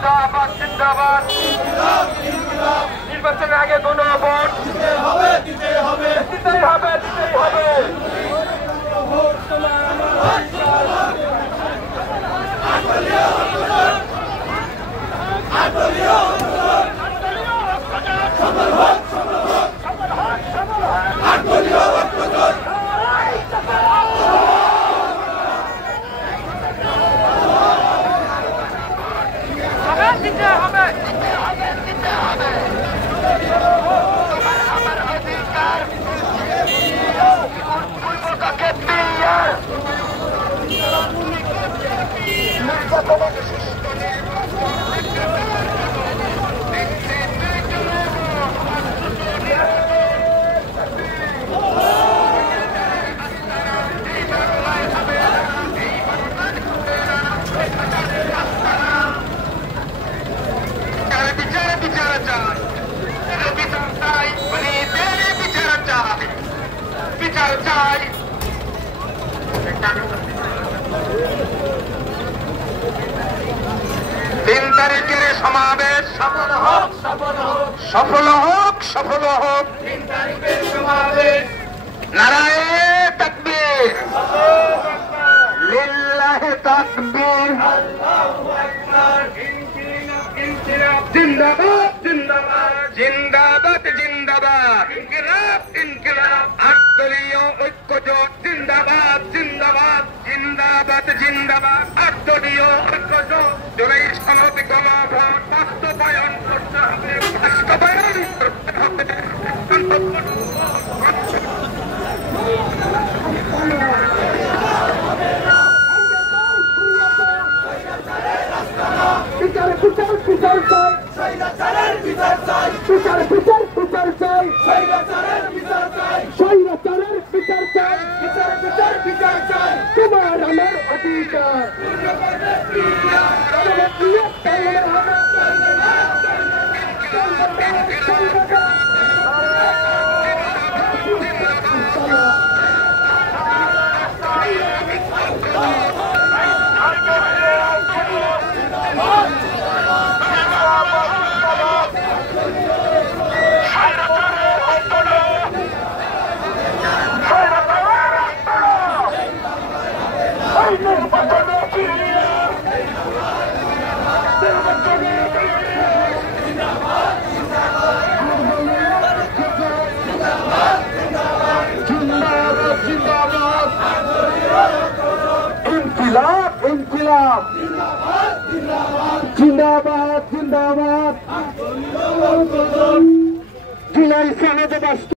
জিন্দাবাদ জিন্দাবাদ নির্বাচনের আগে গণভোট দিতেই হবে দিতেই হবে দিতেই হবে দিতেই হবে ভোট তোমার তিন তারিখের সমাবেশ সফল হোক সফল হোক সফল হোক সফল হোক 3 তারিখের সমাবেশ নারায়ে তাকবীর লিল্লাহি তাকবীর আল্লাহু আকবার ইনকিলাব জিন্দাবাদ জিন্দাবাদ জিন্দাবাদ জিন্দাবাদ ইনকিলাব ইনকিলাব আটদলীয় ঐক্যজোট জিন্দাবাদ জিন্দাবাদ জিন্দাবাদ জিন্দাবাদ আটদলীয় ঐক্যজোট জুলাই সনদ গণভোট বাস্তবায়ন করতে হবে বাস্তবায়ন করতে হবে বিচার বিচার বিচার চাই স্বৈরাচারের বিচার চাই বিচার বিচার বিচার চাই স্বৈরাচারের বিচার চাই স্বৈরাচারের বিচার চাই বিচার বিচার বিচার চাই তোমার আমার অধিকার ইনকিলাব জিন্দাবাদ জিন্দাবাদ জুলাই সনদ